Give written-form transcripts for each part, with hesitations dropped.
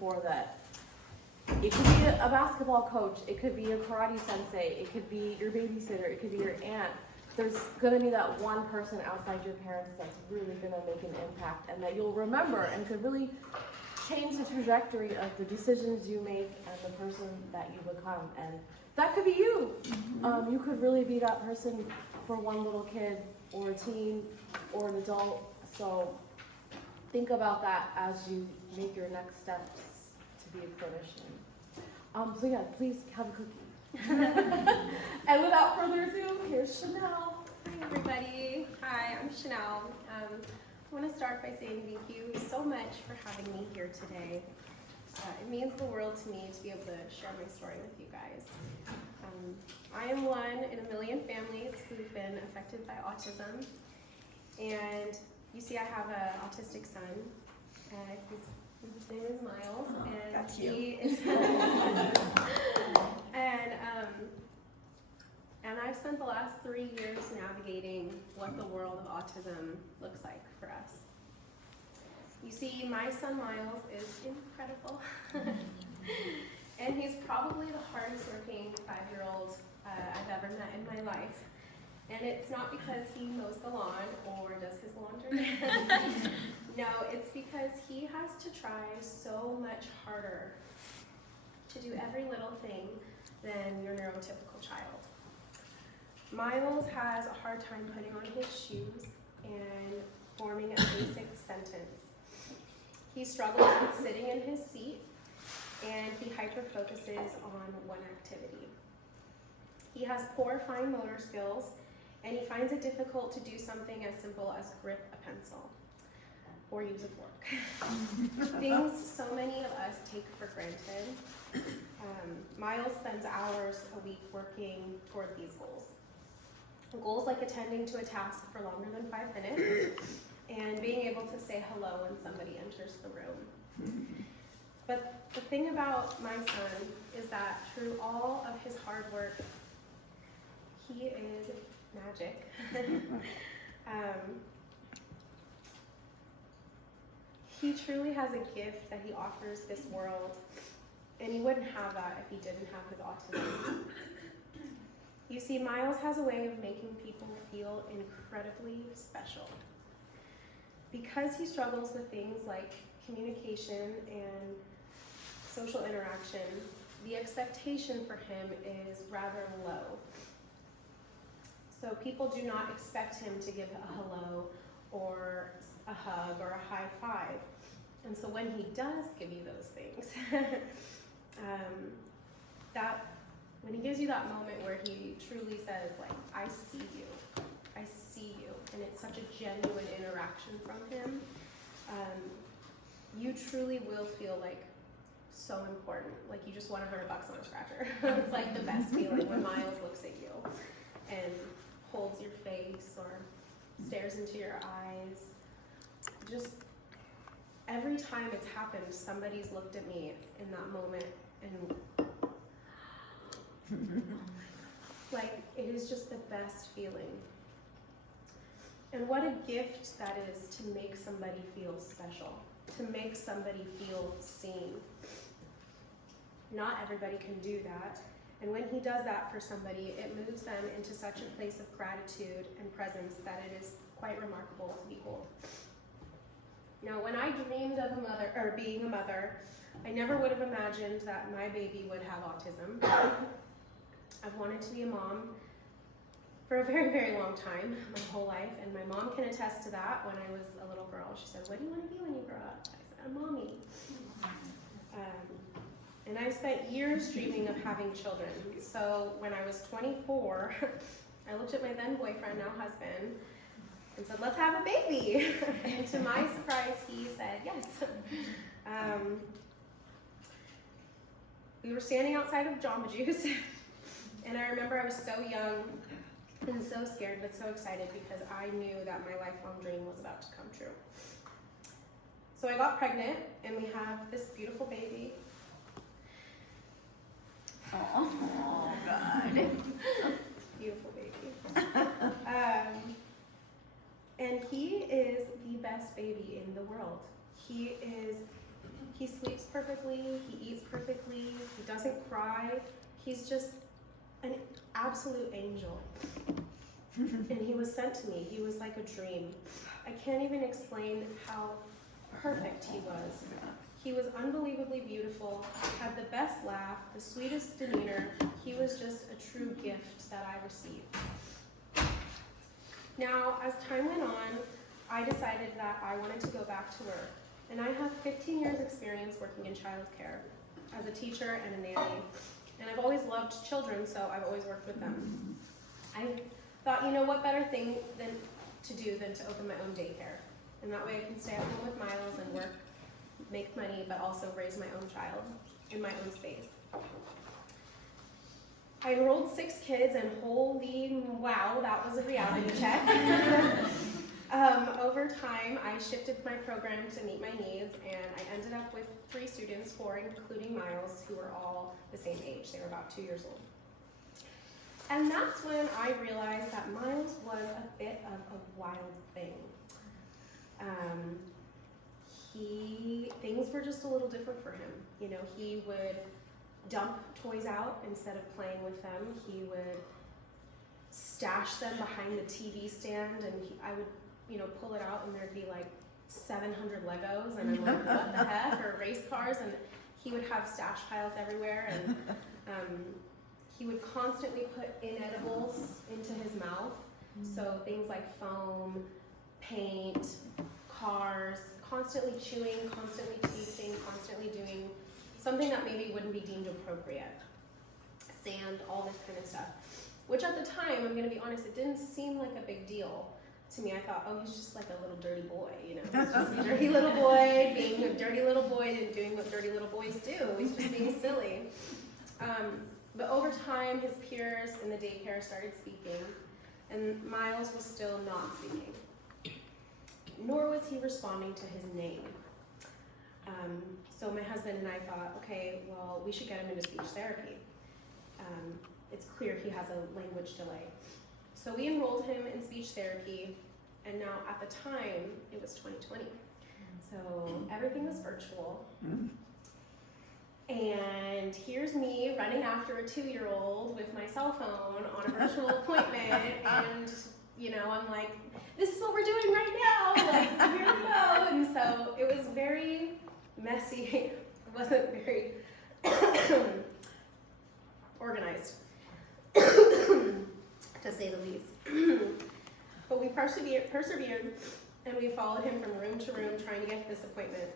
for that. It could be a basketball coach, it could be a karate sensei, it could be your babysitter, it could be your aunt. There's going to be that one person outside your parents that's really going to make an impact and that you'll remember and could really change the trajectory of the decisions you make and the person that you become. And that could be you. You could really be that person for one little kid or a teen or an adult. So think about that as you make your next steps to be a clinician. So yeah, please have a cookie. And without further ado, here's Chanel. Hi everybody. Hi, I'm Chanel. I want to start by saying thank you so much for having me here today. It means the world to me to be able to share my story with you guys. I am one in a million families who've been affected by autism. And you see I have an autistic son. His name is Miles. And that's he you. is and I've spent the last 3 years navigating what the world of autism looks like for us. You see, my son Miles is incredible. And he's probably the hardest working 5-year-old I've ever met in my life. And it's not because he mows the lawn or does his laundry. No, it's because he has to try so much harder to do every little thing than your neurotypical child. Miles has a hard time putting on his shoes and forming a basic sentence. He struggles with sitting in his seat, and he hyper-focuses on one activity. He has poor fine motor skills, and he finds it difficult to do something as simple as grip a pencil or use a fork. Things so many of us take for granted. Miles spends hours a week working toward these goals. Goals like attending to a task for longer than 5 minutes and being able to say hello when somebody enters the room. But the thing about my son is that through all of his hard work, he is magic. He truly has a gift that he offers this world, and he wouldn't have that if he didn't have his autism. You see, Miles has a way of making people feel incredibly special. Because he struggles with things like communication and social interaction, the expectation for him is rather low. So people do not expect him to give a hello or a hug or a high five. And so when he does give you those things, when he gives you that moment where he truly says, like, I see you, and it's such a genuine interaction from him, you truly will feel like so important, like you just won $100 on a scratcher. It's like the best feeling when Miles looks at you and holds your face or stares into your eyes. Just every time it's happened, somebody's looked at me in that moment and like, it is just the best feeling. And what a gift that is to make somebody feel special, to make somebody feel seen. Not everybody can do that. And when he does that for somebody, it moves them into such a place of gratitude and presence that it is quite remarkable to behold. Now, when I dreamed of being a mother, I never would have imagined that my baby would have autism. I've wanted to be a mom for a very, very long time, my whole life, and my mom can attest to that. When I was a little girl, she said, "What do you want to be when you grow up?" I said, "A mommy." And I've spent years dreaming of having children. So when I was 24, I looked at my then boyfriend, now husband, and said, "Let's have a baby." And to my surprise, he said yes. We were standing outside of Jamba Juice, and I remember I was so young and so scared, but so excited because I knew that my lifelong dream was about to come true. So I got pregnant, and we have this beautiful baby. Oh, God. Beautiful baby. And he is the best baby in the world. He sleeps perfectly. perfectly, he eats perfectly, he doesn't cry. He's just an absolute angel. And he was sent to me. He was like a dream. I can't even explain how perfect he was. He was unbelievably beautiful, had the best laugh, the sweetest demeanor. He was just a true gift that I received. Now, as time went on, I decided that I wanted to go back to work. And I have 15 years experience working in childcare as a teacher and a nanny. And I've always loved children, so I've always worked with them. I thought, you know, what better thing than to open my own daycare. And that way I can stay at home with Miles and work, make money, but also raise my own child in my own space. I enrolled 6 kids, and holy wow, that was a reality check. Over time, I shifted my program to meet my needs, and I ended up with 3 students, 4 including Miles, who were all the same age. They were about 2 years old. And that's when I realized that Miles was a bit of a wild thing. Things were just a little different for him. You know, he would dump toys out instead of playing with them. He would stash them behind the TV stand, and I would, you know, pull it out, and there'd be like 700 Legos, and I'm like, what the heck, or race cars, and he would have stash piles everywhere, and he would constantly put inedibles into his mouth, so things like foam, paint, cars, constantly chewing, constantly tasting, constantly doing something that maybe wouldn't be deemed appropriate. Sand, all this kind of stuff. Which at the time, I'm gonna be honest, it didn't seem like a big deal to me. I thought, oh, he's just like a little dirty boy, you know? He's just a dirty little boy, being a dirty little boy and doing what dirty little boys do. He's just being silly. But over time, his peers in the daycare started speaking, and Miles was still not speaking. Nor was he responding to his name. So my husband and I thought, okay, well, we should get him into speech therapy. It's clear he has a language delay. So we enrolled him in speech therapy, and now at the time, it was 2020. So everything was virtual. And here's me running after a 2-year-old with my cell phone on a virtual appointment, and you know, I'm like, this is what we're doing right now, like, here we go. And so it was very messy. It wasn't very organized, to say the least. But we persevered, and we followed him from room to room trying to get this appointment.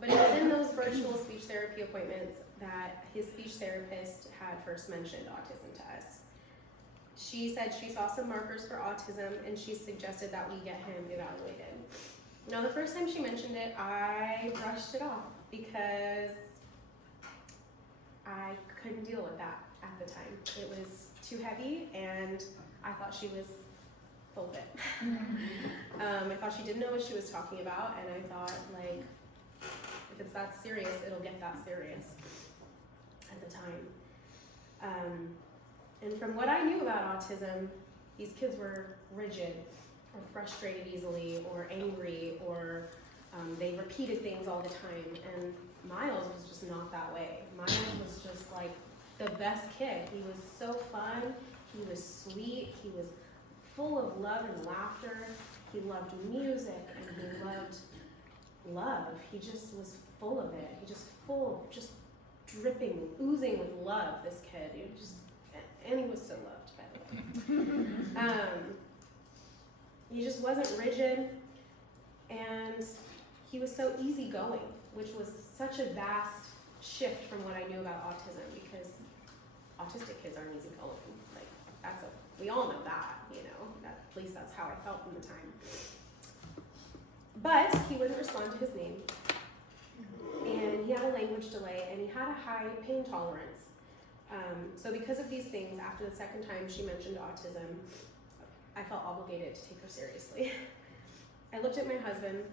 But it was in those virtual speech therapy appointments that his speech therapist had first mentioned autism to us. She said she saw some markers for autism, and she suggested that we get him evaluated. Now, the first time she mentioned it, I brushed it off because I couldn't deal with that at the time. It was too heavy, and I thought she was full of it. I thought she didn't know what she was talking about, and I thought, like, if it's that serious, it'll get that serious at the time. And from what I knew about autism, these kids were rigid, or frustrated easily, or angry, or they repeated things all the time. And Miles was just not that way. Miles was just like the best kid. He was so fun, he was sweet, he was full of love and laughter. He loved music, and he loved love. He just was full of it. He just dripping, oozing with love, this kid. And he was so loved, by the way. He just wasn't rigid, and he was so easygoing, which was such a vast shift from what I knew about autism, because autistic kids aren't easygoing. Like, we all know that, you know, at least that's how I felt in the time. But he wouldn't respond to his name, and he had a language delay, and he had a high pain tolerance. So because of these things, after the second time she mentioned autism, I felt obligated to take her seriously. I looked at my husband,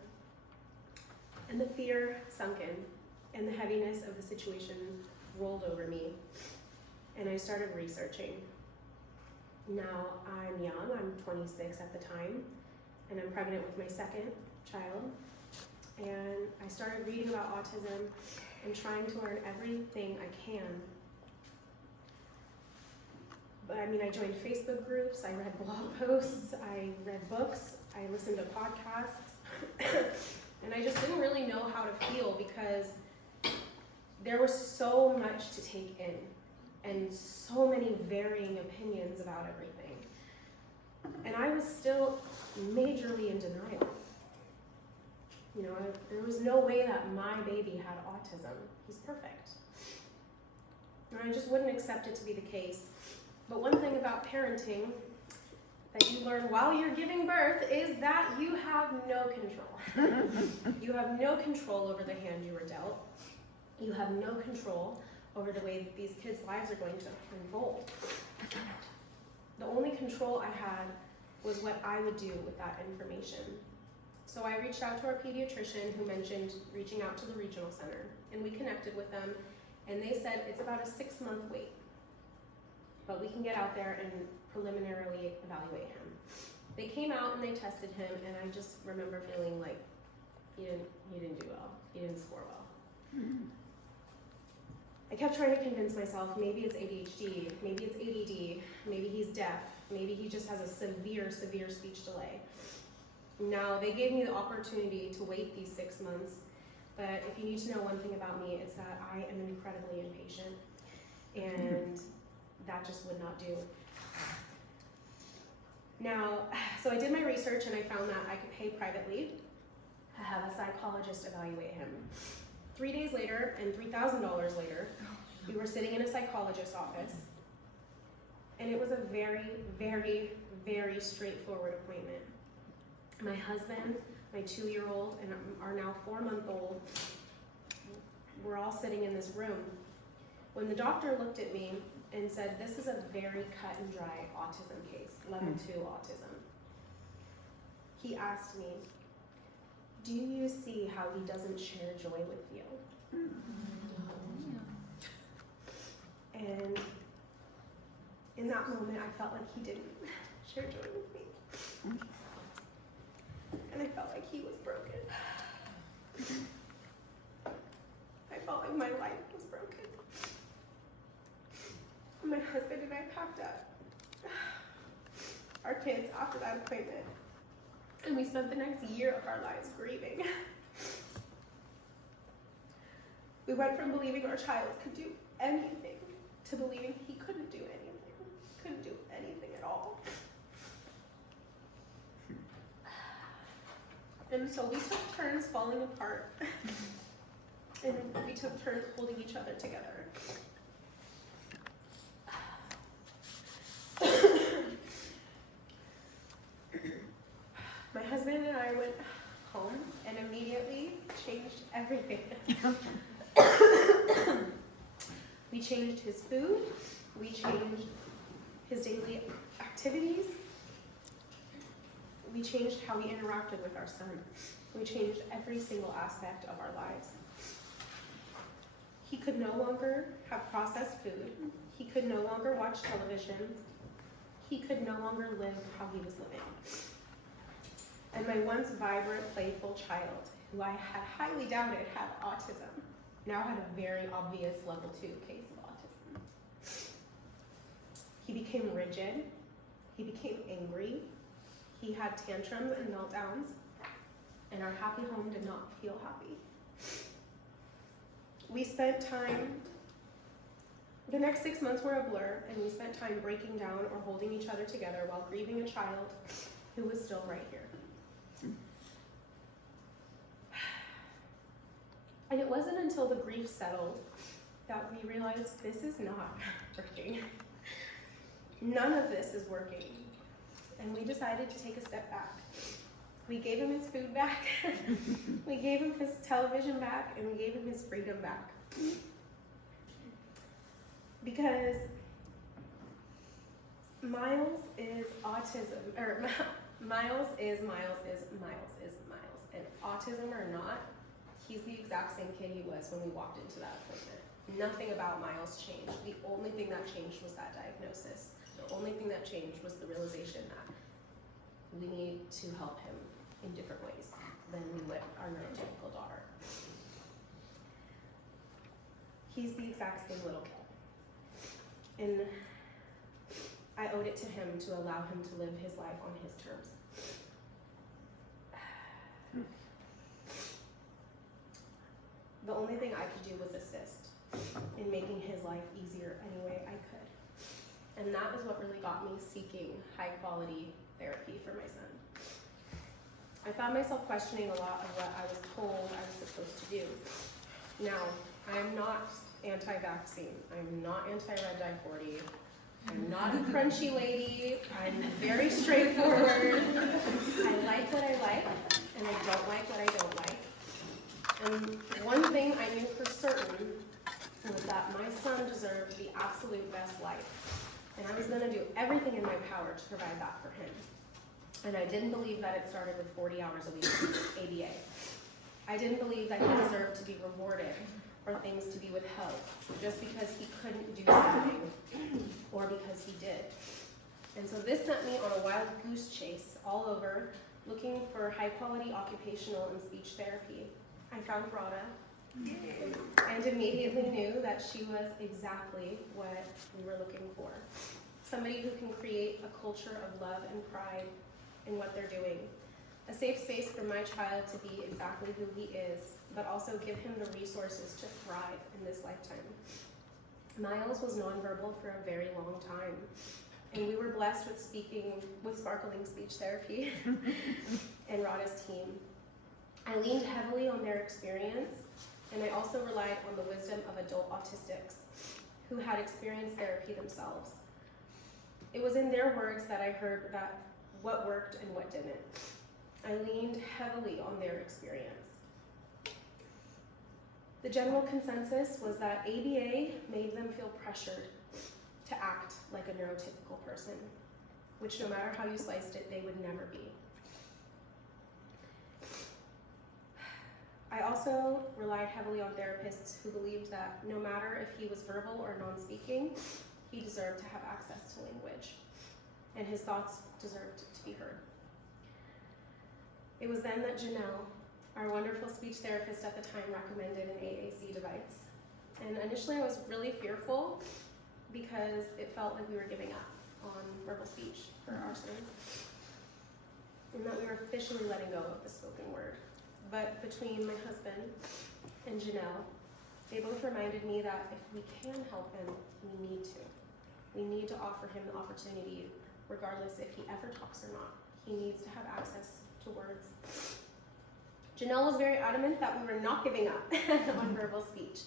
and the fear sunk in, and the heaviness of the situation rolled over me, and I started researching. Now I'm young, I'm 26 at the time, and I'm pregnant with my second child. And I started reading about autism and trying to learn everything I can. But I mean, I joined Facebook groups, I read blog posts, I read books, I listened to podcasts, and I just didn't really know how to feel because there was so much to take in and so many varying opinions about everything. And I was still majorly in denial. You know, there was no way that my baby had autism. He's perfect. And I just wouldn't accept it to be the case. But one thing about parenting that you learn while you're giving birth is that you have no control. You have no control over the hand you were dealt. You have no control over the way that these kids' lives are going to unfold. The only control I had was what I would do with that information. So I reached out to our pediatrician who mentioned reaching out to the regional center, and we connected with them, and they said it's about a 6-month wait. But we can get out there and preliminarily evaluate him. They came out and they tested him, and I just remember feeling like he didn't do well. He didn't score well. I kept trying to convince myself maybe it's ADHD, maybe it's ADD, maybe he's deaf, maybe he just has a severe speech delay. Now, they gave me the opportunity to wait these 6 months, but if you need to know one thing about me, it's that I am incredibly impatient, and that just would not do. Now, so I did my research and I found that I could pay privately to have a psychologist evaluate him. 3 days later and $3,000 later, we were sitting in a psychologist's office, and it was a very straightforward appointment. My husband, my 2-year-old, and our now 4-month-old, we're all sitting in this room. When the doctor looked at me and said, this is a very cut and dry autism case, level 2 autism, he asked me, do you see how he doesn't share joy with you? And in that moment, I felt like he didn't share joy with me. And I felt like he was broken. I felt like my life was broken. My husband and I packed up our kids after that appointment, and we spent the next year of our lives grieving. We went from believing our child could do anything to believing he couldn't do anything at all. And so we took turns falling apart, and we took turns holding each other together. My husband and I went home and immediately changed everything. We changed his food, we changed his daily activities, we changed how we interacted with our son. We changed every single aspect of our lives. He could no longer have processed food. He could no longer watch television. He could no longer live how he was living. And my once vibrant, playful child, who I had highly doubted had autism, now had a very obvious level 2 case of autism. He became rigid. He became angry. He had tantrums and meltdowns, and our happy home did not feel happy. We spent time, the next 6 months were a blur, and we spent time breaking down or holding each other together while grieving a child who was still right here. And it wasn't until the grief settled that we realized this is not working. None of this is working. And we decided to take a step back. We gave him his food back, we gave him his television back, and we gave him his freedom back. Because Miles is autism, or Miles is Miles. And autism or not, he's the exact same kid he was when we walked into that appointment. Nothing about Miles changed. The only thing that changed was that diagnosis. The only thing that changed was the realization that we need to help him in different ways. than we would our neurotypical daughter. He's the exact same little kid. And I owed it to him to allow him to live his life on his terms. The only thing I could do was assist in making his life easier any way I could. And that is what really got me seeking high quality therapy for my son. I found myself questioning a lot of what I was told I was supposed to do. Now, I'm not anti-vaccine. I'm not anti-red dye 40. I'm not a crunchy lady. I'm very straightforward. I like what I like, and I don't like what I don't like. And one thing I knew for certain was that my son deserved the absolute best life. And I was going to do everything in my power to provide that for him. And I didn't believe that it started with 40 hours a week of ABA. I didn't believe that he deserved to be rewarded or things to be withheld just because he couldn't do something or because he did. And so this sent me on a wild goose chase all over looking for high quality occupational and speech therapy. I found Rada and immediately knew that she was exactly what we were looking for. Somebody who can create a culture of love and pride in what they're doing. A safe space for my child to be exactly who he is, but also give him the resources to thrive in this lifetime. Miles was nonverbal for a very long time, and we were blessed with sparkling speech therapy and Rada's team. I leaned heavily on their experience, and I also relied on the wisdom of adult autistics who had experienced therapy themselves. It was in their words that I heard that what worked and what didn't. I leaned heavily on their experience. The general consensus was that ABA made them feel pressured to act like a neurotypical person, which no matter how you sliced it, they would never be. I also relied heavily on therapists who believed that no matter if he was verbal or non-speaking, he deserved to have access to language, and his thoughts deserved to be heard. It was then that Janelle, our wonderful speech therapist at the time, recommended an AAC device. And initially I was really fearful because it felt like we were giving up on verbal speech for our son, and that we were officially letting go of the spoken word. But between my husband and Janelle, they both reminded me that if we can help him, we need to. We need to offer him the opportunity, regardless if he ever talks or not. He needs to have access to words. Janelle was very adamant that we were not giving up on verbal speech,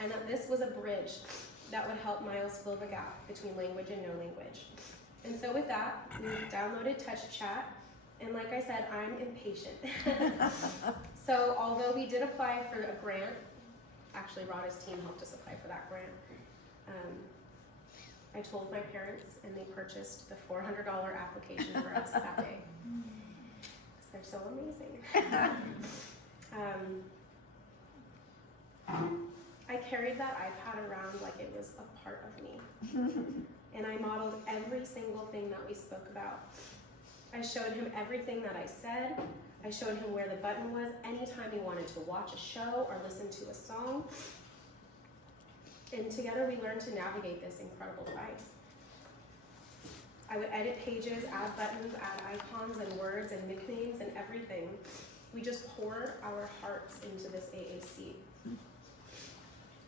and that this was a bridge that would help Miles fill the gap between language and no language. And so with that, we downloaded Touch Chat, and like I said, I'm impatient. So although we did apply for a grant, actually Rada's team helped us apply for that grant, I told my parents, and they purchased the $400 application for us that day. They're so amazing. I carried that iPad around like it was a part of me. And I modeled every single thing that we spoke about. I showed him everything that I said. I showed him where the button was anytime he wanted to watch a show or listen to a song. And together we learned to navigate this incredible device. I would edit pages, add buttons, add icons and words and nicknames and everything. We just poured our hearts into this AAC.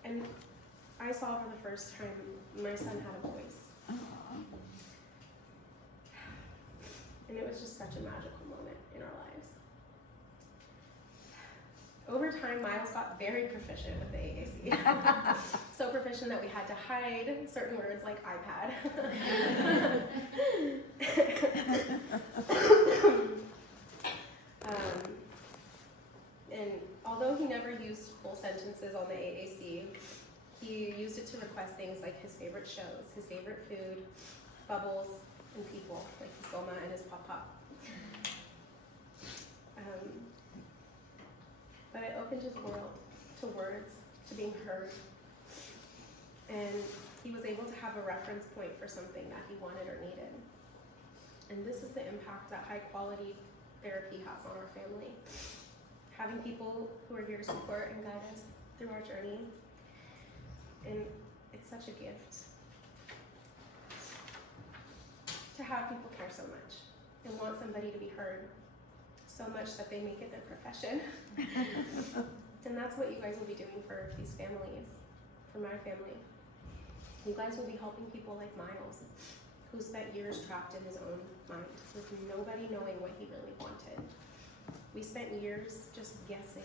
And I saw for the first time my son had a voice. And it was just such a magical moment in our lives. Over time, Miles got very proficient with the AAC. So proficient that we had to hide certain words like iPad. And although he never used full sentences on the AAC, he used it to request things like his favorite shows, his favorite food, bubbles, and people, like his Goma and his Pop-Pop. But it opened his world to words, to being heard. And he was able to have a reference point for something that he wanted or needed. And this is the impact that high quality therapy has on our family. having people who are here to support and guide us through our journey. And it's such a gift to have people care so much and want somebody to be heard so much that they make it their profession. And that's what you guys will be doing for these families, for my family. You guys will be helping people like Miles, who spent years trapped in his own mind with nobody knowing what he really wanted. We spent years just guessing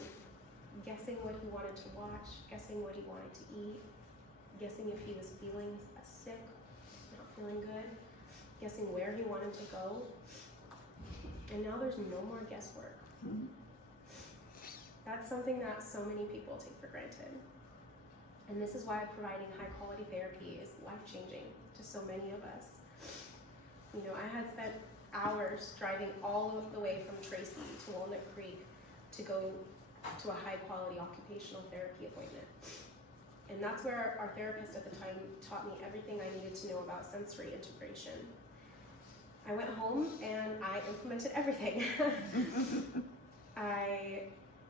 what he wanted to watch, guessing what he wanted to eat, guessing if he was feeling sick, not feeling good, guessing where he wanted to go. And now there's no more guesswork. That's something that so many people take for granted. And this is why providing high quality therapy is life-changing to so many of us. You know, I had spent hours driving all of the way from Tracy to Walnut Creek to go to a high quality occupational therapy appointment. And that's where our therapist at the time taught me everything I needed to know about sensory integration. I went home and I implemented everything.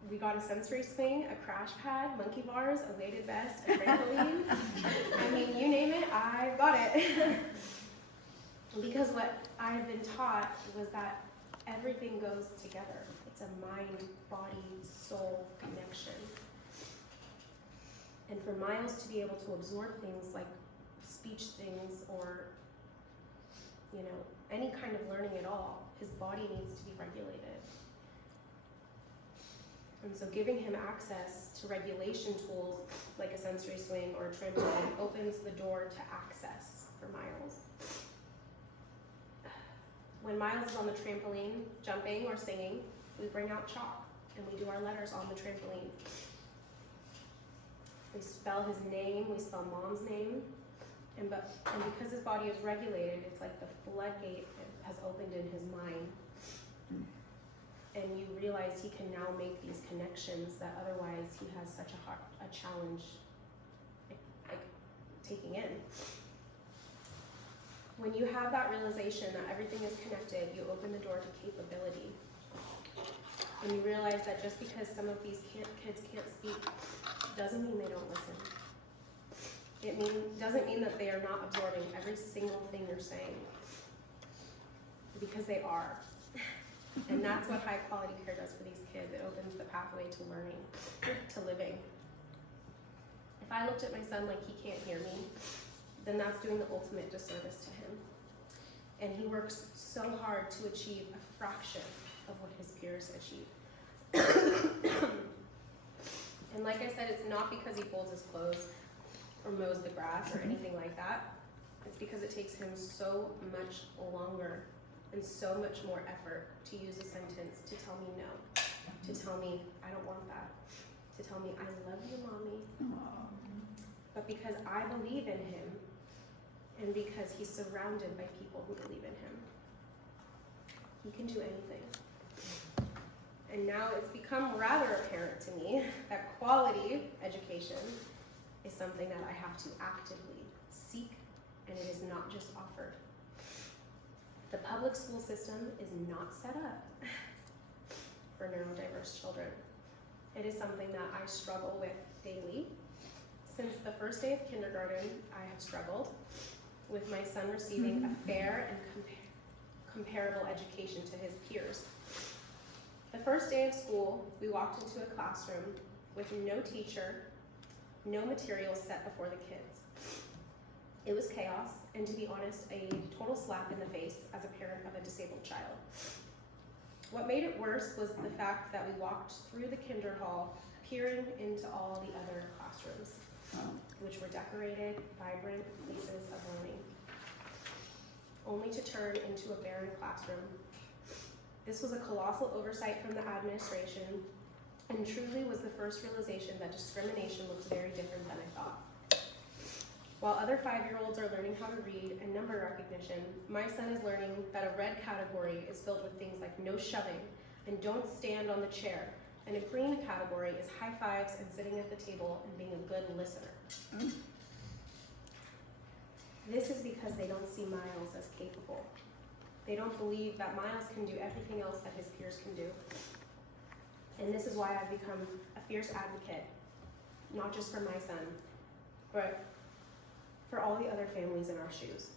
We got a sensory swing, a crash pad, monkey bars, a weighted vest, a trampoline. I mean, you name it, I got it. Because what I had been taught was that everything goes together. It's a mind, body, soul connection. And for Miles to be able to absorb things like speech things or, you know, any kind of learning at all, his body needs to be regulated. And so giving him access to regulation tools like a sensory swing or a trampoline opens the door to access for Miles. When Miles is on the trampoline, jumping or singing, we bring out chalk and we do our letters on the trampoline. We spell his name, we spell mom's name, and because his body is regulated, it's like the floodgate has opened in his mind. And you realize he can now make these connections that otherwise he has such a challenge like taking in. When you have that realization that everything is connected, you open the door to capability. And you realize that just because some of these kids can't speak doesn't mean they don't listen. It doesn't mean that they are not absorbing every single thing you're saying, because they are. And that's what high quality care does for these kids. It opens the pathway to learning, to living. If I looked at my son like he can't hear me, then that's doing the ultimate disservice to him. And he works so hard to achieve a fraction of what his peers achieve. And like I said, it's not because he folds his clothes or mows the grass or anything like that. It's because it takes him so much longer and so much more effort to use a sentence to tell me no, to tell me I don't want that, to tell me I love you, mommy. But because I believe in him, and because he's surrounded by people who believe in him, he can do anything. And now it's become rather apparent to me that quality education is something that I have to actively seek, and it is not just offered. The public school system is not set up for neurodiverse children. It is something that I struggle with daily. Since the first day of kindergarten, I have struggled with my son receiving a fair and comparable education to his peers. The first day of school, we walked into a classroom with no teacher, no materials set before the kids. It was chaos, and to be honest, a total slap in the face as a parent of a disabled child. What made it worse was the fact that we walked through the kinder hall, peering into all the other classrooms, which were decorated, vibrant places of learning, only to turn into a barren classroom. This was a colossal oversight from the administration, and truly was the first realization that discrimination looks very different than I thought. While other 5-year-olds are learning how to read and number recognition, my son is learning that a red category is filled with things like no shoving and don't stand on the chair, and a green category is high fives and sitting at the table and being a good listener. This is because they don't see Miles as capable. They don't believe that Miles can do everything else that his peers can do. And this is why I've become a fierce advocate, not just for my son, but for all the other families in our shoes.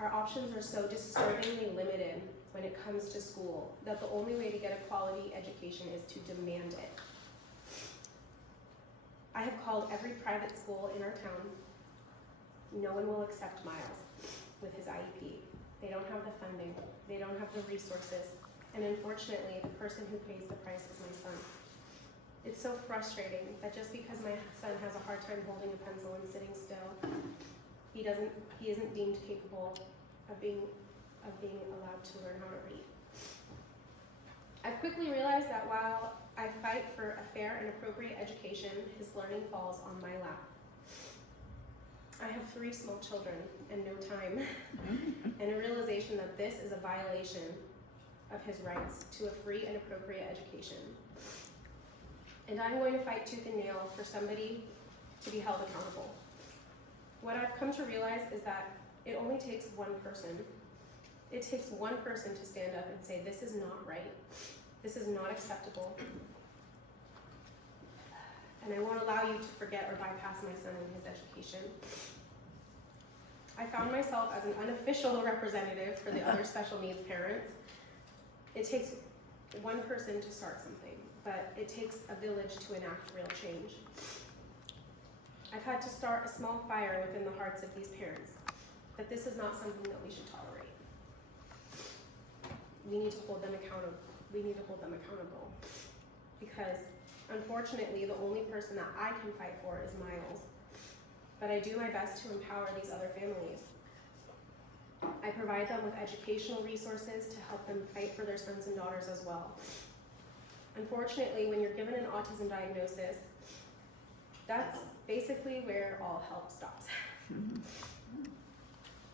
Our options are so disturbingly limited when it comes to school that the only way to get a quality education is to demand it. I have called every private school in our town. No one will accept Miles with his IEP. They don't have the funding, they don't have the resources, and unfortunately, the person who pays the price is my son. It's so frustrating that just because my son has a hard time holding a pencil and sitting still, he isn't deemed capable of being allowed to learn how to read. I've quickly realized that while I fight for a fair and appropriate education, his learning falls on my lap. I have 3 small children and no time, and a realization that this is a violation of his rights to a free and appropriate education. And I'm going to fight tooth and nail for somebody to be held accountable. What I've come to realize is that it only takes one person. It takes one person to stand up and say, this is not right. This is not acceptable. And I won't allow you to forget or bypass my son and his education. I found myself as an unofficial representative for the other special needs parents. It takes one person to start something, but it takes a village to enact real change. I've had to start a small fire within the hearts of these parents, that this is not something that we should tolerate. We need to hold them accountable. Because unfortunately, the only person that I can fight for is Miles. But I do my best to empower these other families. I provide them with educational resources to help them fight for their sons and daughters as well. Unfortunately, when you're given an autism diagnosis, that's basically where all help stops.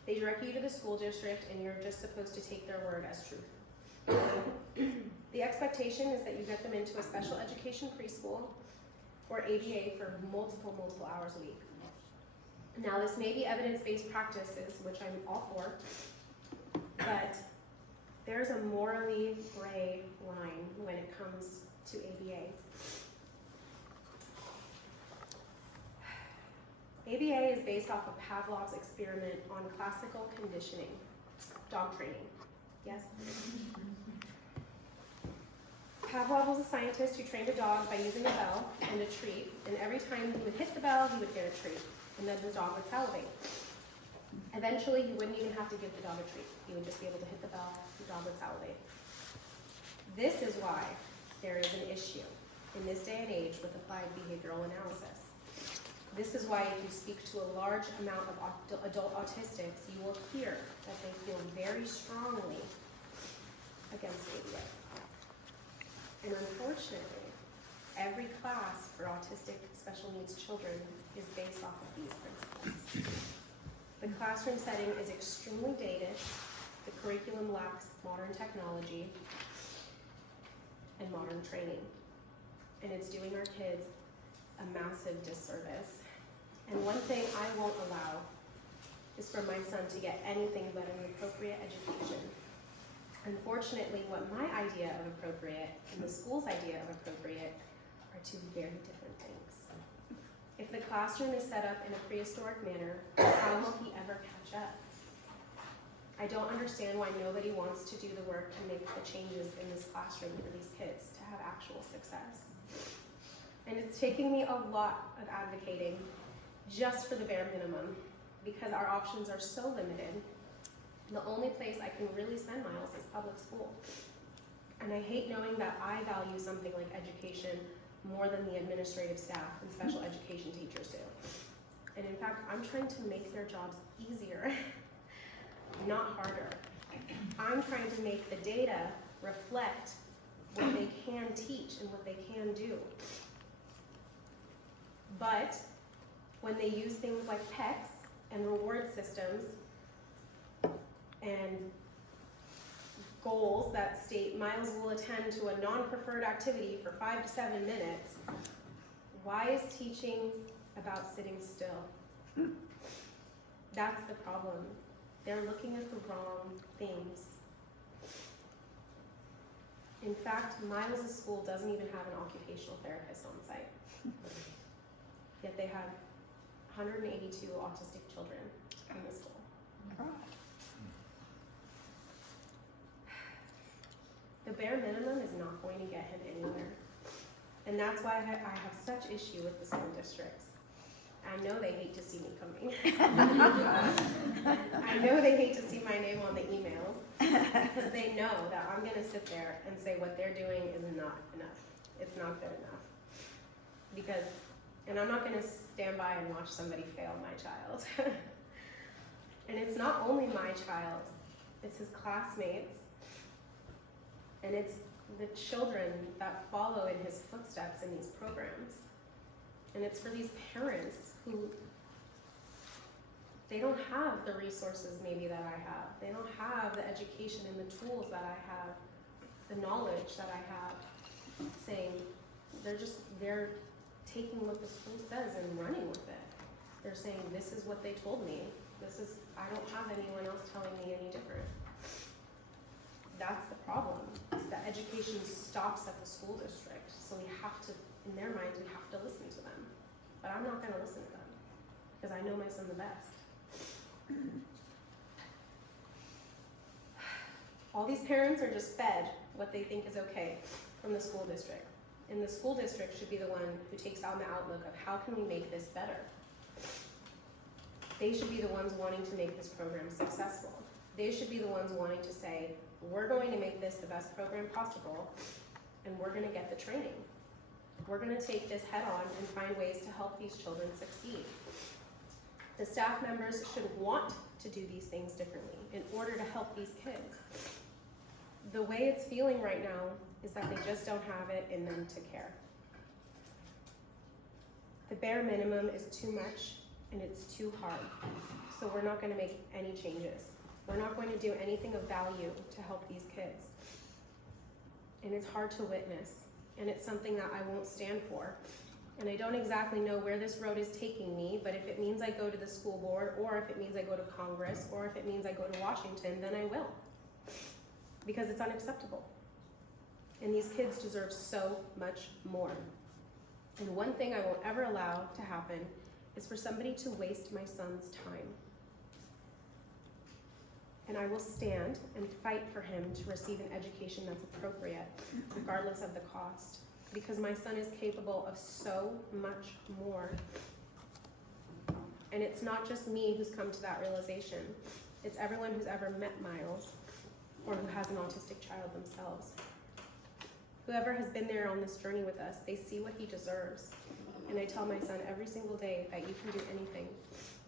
They direct you to the school district and you're just supposed to take their word as truth. The expectation is that you get them into a special education preschool or ABA for multiple hours a week. Now, this may be evidence-based practices, which I'm all for, but there's a morally gray line when it comes to ABA. ABA is based off of Pavlov's experiment on classical conditioning, dog training. Yes? Pavlov was a scientist who trained a dog by using a bell and a treat, and every time he would hit the bell, he would get a treat, and then the dog would salivate. Eventually, he wouldn't even have to give the dog a treat. He would just be able to hit the bell, the dog would salivate. This is why there is an issue in this day and age with applied behavioral analysis. This is why if you speak to a large amount of adult autistics, you will hear that they feel very strongly against ABA. And unfortunately, every class for autistic special needs children is based off of these principles. The classroom setting is extremely dated, the curriculum lacks modern technology and modern training, and it's doing our kids a massive disservice. And one thing I won't allow is for my son to get anything but an appropriate education. Unfortunately, what my idea of appropriate and the school's idea of appropriate are two very different things. If the classroom is set up in a prehistoric manner, how will he ever catch up? I don't understand why nobody wants to do the work and make the changes in this classroom for these kids to have actual success. And it's taking me a lot of advocating just for the bare minimum because our options are so limited. The only place I can really send Miles is public school. And I hate knowing that I value something like education more than the administrative staff and special education teachers do. And in fact, I'm trying to make their jobs easier, not harder. I'm trying to make the data reflect what they can teach and what they can do. But when they use things like PECs and reward systems and goals that state Miles will attend to a non-preferred activity for 5 to 7 minutes, why is teaching about sitting still? That's the problem. They're looking at the wrong things. In fact, Miles' school doesn't even have an occupational therapist on site. Yet they have 182 autistic children in the school. The bare minimum is not going to get him anywhere. And that's why I have such issue with the school districts. I know they hate to see me coming. I know they hate to see my name on the emails because they know that I'm going to sit there and say what they're doing is not enough. It's not good enough. Because, and I'm not going to stand by and watch somebody fail my child. And it's not only my child, it's his classmates. And it's the children that follow in his footsteps in these programs. And it's for these parents who, they don't have the resources maybe that I have. They don't have the education and the tools that I have, the knowledge that I have, saying they're taking what the school says and running with it. They're saying, this is what they told me. I don't have anyone else telling me any different. That's the problem. That education stops at the school district. So we have to, in their minds, we have to listen to them. But I'm not going to listen to them because I know my son the best. All these parents are just fed what they think is okay from the school district. And the school district should be the one who takes on the outlook of how can we make this better. They should be the ones wanting to make this program successful. They should be the ones wanting to say, we're going to make this the best program possible, and we're going to get the training. We're going to take this head on and find ways to help these children succeed. The staff members should want to do these things differently in order to help these kids. The way it's feeling right now is that they just don't have it in them to care. The bare minimum is too much and it's too hard. So we're not going to make any changes. We're not going to do anything of value to help these kids. And it's hard to witness, and it's something that I won't stand for. And I don't exactly know where this road is taking me, but if it means I go to the school board, or if it means I go to Congress, or if it means I go to Washington, then I will. Because it's unacceptable. And these kids deserve so much more. And one thing I won't ever allow to happen is for somebody to waste my son's time. And I will stand and fight for him to receive an education that's appropriate, regardless of the cost, because my son is capable of so much more. And it's not just me who's come to that realization. It's everyone who's ever met Miles or who has an autistic child themselves. Whoever has been there on this journey with us, they see what he deserves. And I tell my son every single day that you can do anything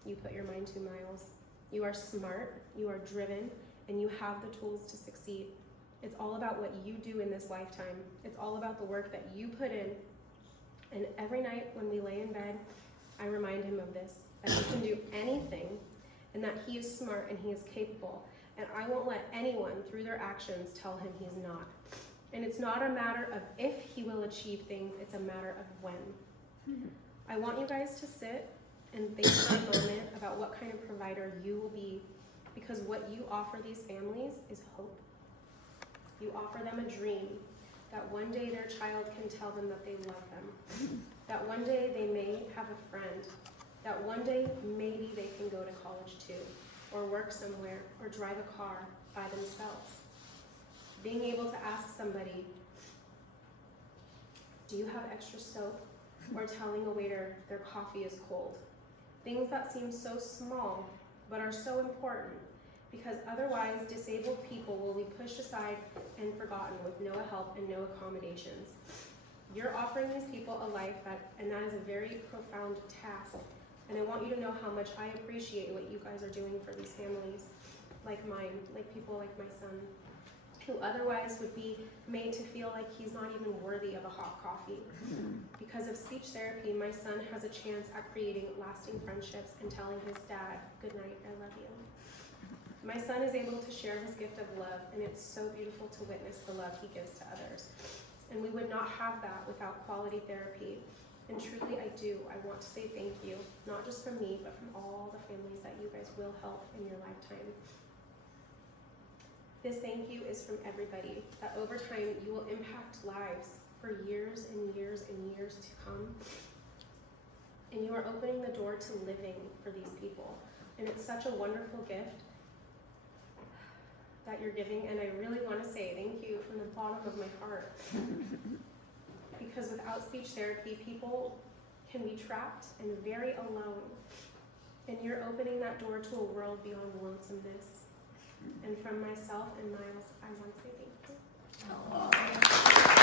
you put your mind to, Miles. You are smart, you are driven, and you have the tools to succeed. It's all about what you do in this lifetime. It's all about the work that you put in. And every night when we lay in bed, I remind him of this, that he can do anything, and that he is smart and he is capable. And I won't let anyone, through their actions, tell him he's not. And it's not a matter of if he will achieve things, it's a matter of when. I want you guys to sit and think for a moment about what kind of provider you will be, because what you offer these families is hope. You offer them a dream that one day their child can tell them that they love them, that one day they may have a friend, that one day maybe they can go to college too, or work somewhere, or drive a car by themselves. Being able to ask somebody, do you have extra soap? Or telling a waiter their coffee is cold. Things that seem so small, but are so important, because otherwise disabled people will be pushed aside and forgotten with no help and no accommodations. You're offering these people a life and that is a very profound task. And I want you to know how much I appreciate what you guys are doing for these families like mine, like people like my son, who otherwise would be made to feel like he's not even worthy of a hot coffee. Because of speech therapy, my son has a chance at creating lasting friendships and telling his dad, good night, I love you. My son is able to share his gift of love, and it's so beautiful to witness the love he gives to others. And we would not have that without quality therapy. And truly I do. I want to say thank you, not just from me, but from all the families that you guys will help in your lifetime. This thank you is from everybody, that over time you will impact lives for years and years and years to come. And you are opening the door to living for these people. And it's such a wonderful gift that you're giving, and I really want to say thank you from the bottom of my heart. Because without speech therapy, people can be trapped and very alone. And you're opening that door to a world beyond lonesomeness. And from myself and Miles, I want to say thank you. Oh.